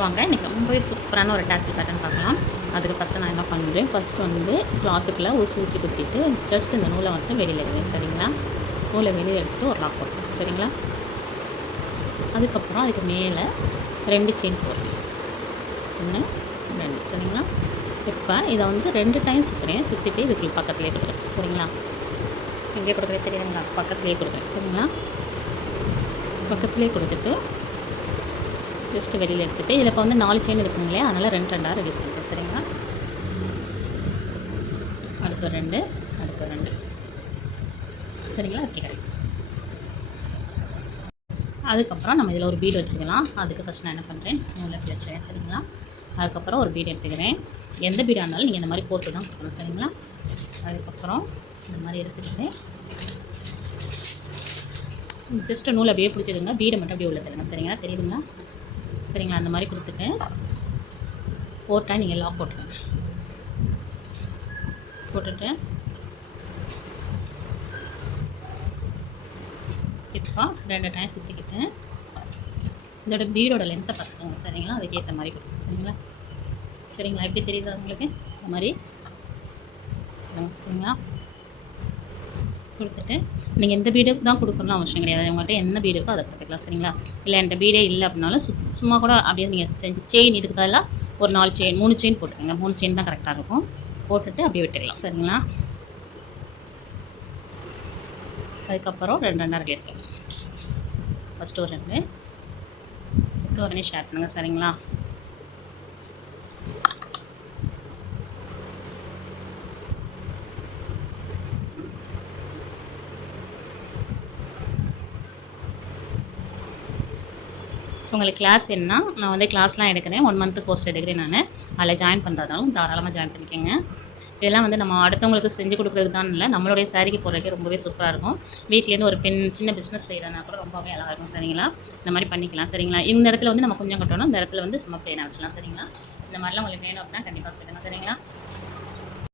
வாங்க இன்றைக்கி ரொம்பவே சூப்பரான ஒரு டாஸ்க் பேட்டர்ன் பார்க்கலாம். அதுக்கு ஃபஸ்ட்டு நான் என்ன பண்ணுறேன், ஃபஸ்ட்டு வந்து கிளாத்துக்குள்ளே ஊசி வச்சு குத்திட்டு ஜஸ்ட் இந்த நூலை வந்து வெளியில் எடுங்க. சரிங்களா? நூலை வெளியில் எடுத்துகிட்டு ஒரு லாக் போடுறேன். சரிங்களா? அதுக்கப்புறம் அதுக்கு மேலே 2 செயின் போடுறேன். 1 2. சரிங்களா? இப்போ இதை வந்து 2 டைம் சுற்றுறேன். சுற்றிட்டு இதுக்குள்ள பக்கத்துலேயே கொடுக்குறேன். சரிங்களா? எங்கே கொடுக்குறேன் தெரியுங்களா? பக்கத்துலேயே கொடுக்குறேன். சரிங்களா? பக்கத்துலேயே கொடுத்துட்டு ஜஸ்ட்டு வெளியில் எடுத்துகிட்டு இதில் இப்போ வந்து 4 செயின் இருக்குங்க இல்லையா, அதனால் 2 2 ரெடியூஸ் பண்ணுறேன். சரிங்களா? அடுத்த 2 அடுத்த 2. சரிங்களா? இப்படி கிடைக்கும். அதுக்கப்புறம் நம்ம இதில் ஒரு பீடு வச்சுக்கலாம். அதுக்கு ஃபஸ்ட் நான் என்ன பண்ணுறேன், நூலை எப்படி வச்சுக்கிறேன். சரிங்களா? அதுக்கப்புறம் ஒரு பீடு எடுத்துக்கிறேன். எந்த பீடாக இருந்தாலும் நீங்கள் இந்த மாதிரி போட்டு தான் கொடுக்கணும். சரிங்களா? அதுக்கப்புறம் இந்த மாதிரி எடுத்துக்கிட்டு ஜஸ்ட்டு நூலை அப்படியே பிடிச்சிடுங்க. பீடை மட்டும் அப்படியே உள்ள தருங்க. சரிங்களா? தெரியுதுங்களா? சரிங்களா? அந்த மாதிரி கொடுத்துட்டு போட்டால் நீங்கள் லாக் போட்டுருங்க. போட்டுட்டு இப்போ 2 டைம் சுற்றிக்கிட்டு இதோட பீடோட லென்த்தை பார்த்துக்கோங்க. சரிங்களா? அதுக்கேற்ற மாதிரி கொடுங்க. சரிங்களா? சரிங்களா? எப்படி தெரியுது உங்களுக்கு? இந்த மாதிரி சரிங்களா? கொடுத்துட்டு நீங்கள் எந்த பீடு தான் கொடுக்கணும்னு அவசியம் கிடையாது. உங்கள்கிட்ட என்ன பீடு இருக்கோ அதை கொடுத்துக்கலாம். சரிங்களா? இல்லை என்கிட்ட பீடே இல்லை அப்படின்னாலும் சும்மா கூட அப்படியே நீங்கள் செஞ்சு செயின் இதுக்கு பதிலாக ஒரு 4 செயின் 3 செயின் போட்டுக்கோங்க. 3 செயின் தான் கரெக்டாக இருக்கும். போட்டுட்டு அப்படியே விட்டுக்கலாம். சரிங்களா? அதுக்கப்புறம் 2 2 ரிலீஸ் பண்ணுங்கள். ஃபஸ்ட்டு ஒரு 2 எடுத்து உடனே ஷேர் பண்ணுங்கள். சரிங்களா? உங்களுக்கு கிளாஸ் வேணுன்னா நான் வந்து கிளாஸ்லாம் எடுக்கிறேன். 1 மந்த்து கோர்ஸ் எடுக்கிறேன் நான். அதில் ஜாயின் பண்ணுறதாலும் தாராளமாக ஜாயின் பண்ணிக்கோங்க. இதெல்லாம் வந்து நம்ம அடுத்தவங்களுக்கு செஞ்சு கொடுக்குறதுக்கு தான் இல்லை, நம்மளுடைய சாரிக்கு போடுறதுக்கே ரொம்பவே சூப்பராக இருக்கும். வீட்லேருந்து ஒரு சின்ன பிஸ்னஸ் செய்கிறதுனா கூட ரொம்பவே அழகாக இருக்கும். சரிங்களா? இந்த மாதிரி பண்ணிக்கலாம். சரிங்களா? இந்த இடத்துல வந்து நம்ம கொஞ்சம் கட்டணும், இந்த இடத்துல வந்து சும்மா பிளேனாக விட்டுலாம். சரிங்களா? இந்த மாதிரிலாம் உங்களுக்கு வேணும் அப்படின்னா கண்டிப்பாக சொல்லுங்கள். சரிங்களா?